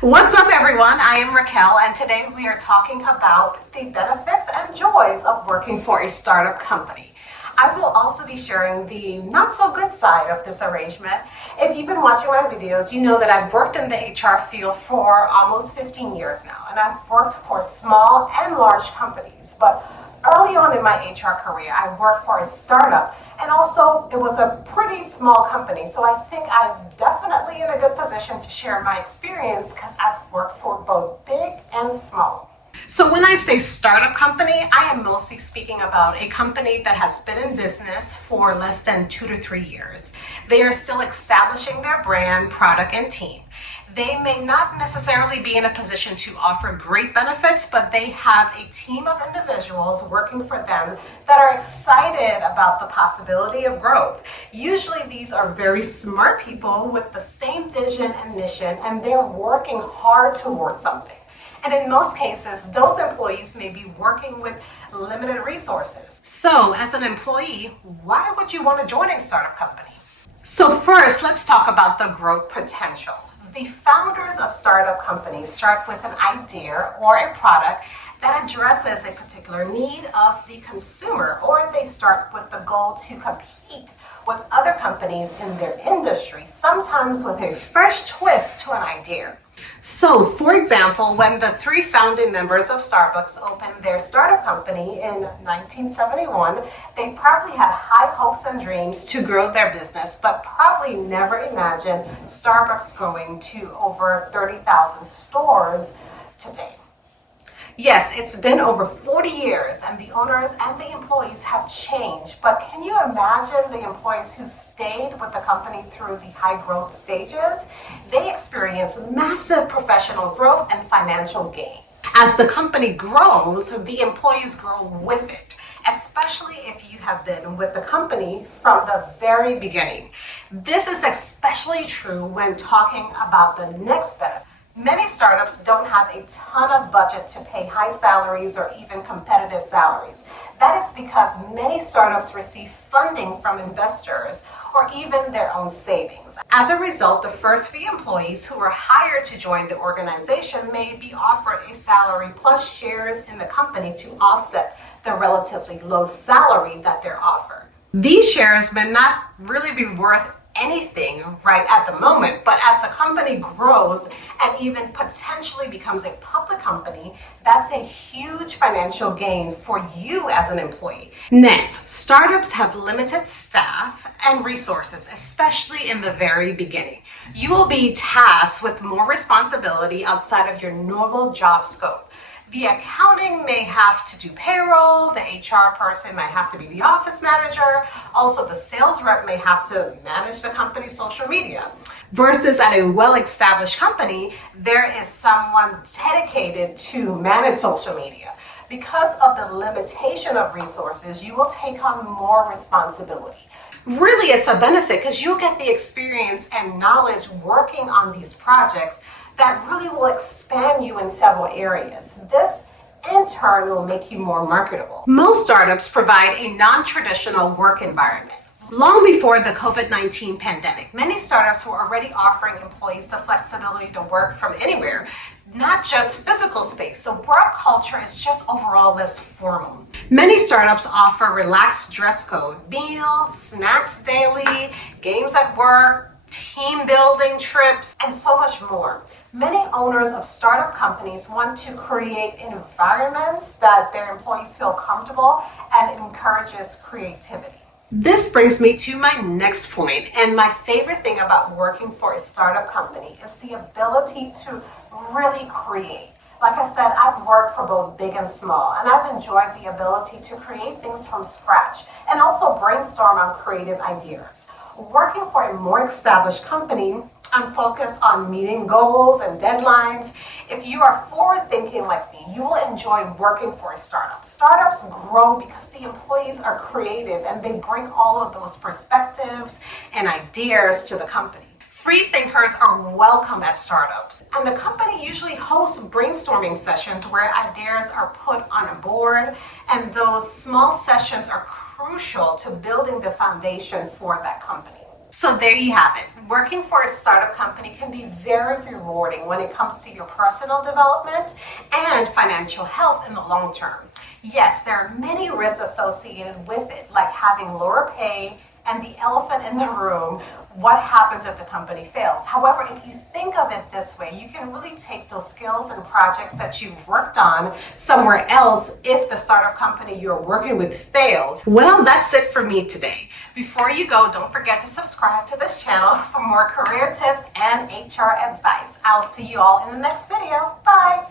What's up, everyone? I am Raquel, and today we are talking about the benefits and joys of working for a startup company. I will also be sharing the not so good side of this arrangement. If you've been watching my videos, you know that I've worked in the HR field for almost 15 years now, and I've worked for small and large companies. But early on in my HR career, I worked for a startup, and also it was a pretty small company. So I think I'm definitely in a good position to share my experience because I've worked for both big and small. So when I say startup company, I am mostly speaking about a company that has been in business for less than 2 to 3 years. They are still establishing their brand, product, and team. They may not necessarily be in a position to offer great benefits, but they have a team of individuals working for them that are excited about the possibility of growth. Usually these are very smart people with the same vision and mission, and they're working hard towards something. And in most cases, those employees may be working with limited resources. So as an employee, why would you want to join a startup company? So first, let's talk about the growth potential. The founders of startup companies start with an idea or a product that addresses a particular need of the consumer, or they start with the goal to compete with other companies in their industry, sometimes with a fresh twist to an idea. So, for example, when the 3 founding members of Starbucks opened their startup company in 1971, they probably had high hopes and dreams to grow their business, but probably never imagined Starbucks growing to over 30,000 stores today. Yes, it's been over 40 years and the owners and the employees have changed, but can you imagine the employees who stayed with the company through the high growth stages? They experienced massive professional growth and financial gain. As the company grows, the employees grow with it, especially if you have been with the company from the very beginning. This is especially true when talking about the next benefit. Many startups don't have a ton of budget to pay high salaries or even competitive salaries. That is because many startups receive funding from investors or even their own savings. As a result, the first few employees who were hired to join the organization may be offered a salary plus shares in the company to offset the relatively low salary that they're offered. These shares may not really be worth anything right at the moment, but as the company grows and even potentially becomes a public company, that's a huge financial gain for you as an employee. Next, startups have limited staff and resources, especially in the very beginning. You will be tasked with more responsibility outside of your normal job scope. The accounting may have to do payroll, the HR person might have to be the office manager, also the sales rep may have to manage the company's social media. Versus at a well-established company, there is someone dedicated to manage social media. Because of the limitation of resources, you will take on more responsibility. Really, it's a benefit because you'll get the experience and knowledge working on these projects that really will expand you in several areas. This in turn will make you more marketable. Most startups provide a non-traditional work environment. Long before the COVID-19 pandemic, many startups were already offering employees the flexibility to work from anywhere, not just physical space. So work culture is just overall less formal. Many startups offer relaxed dress code, meals, snacks daily, games at work, team building trips, and so much more. Many owners of startup companies want to create environments that their employees feel comfortable, and it encourages creativity. This brings me to my next point, and my favorite thing about working for a startup company is the ability to really create. Like I said, I've worked for both big and small, and I've enjoyed the ability to create things from scratch and also brainstorm on creative ideas. Working for a more established company, I'm focused on meeting goals and deadlines. If you are forward-thinking like me, you will enjoy working for a startup. Startups grow because the employees are creative and they bring all of those perspectives and ideas to the company. Free thinkers are welcome at startups, and the company usually hosts brainstorming sessions where ideas are put on a board, and those small sessions are crucial to building the foundation for that company. So there you have it. Working for a startup company can be very rewarding when it comes to your personal development and financial health in the long term. Yes, there are many risks associated with it, like having lower pay and the elephant in the room, what happens if the company fails. However, if you think of it this way, you can really take those skills and projects that you've worked on somewhere else if the startup company you're working with fails. Well, that's it for me today. Before you go, don't forget to subscribe to this channel for more career tips and HR advice. I'll see you all in the next video. Bye.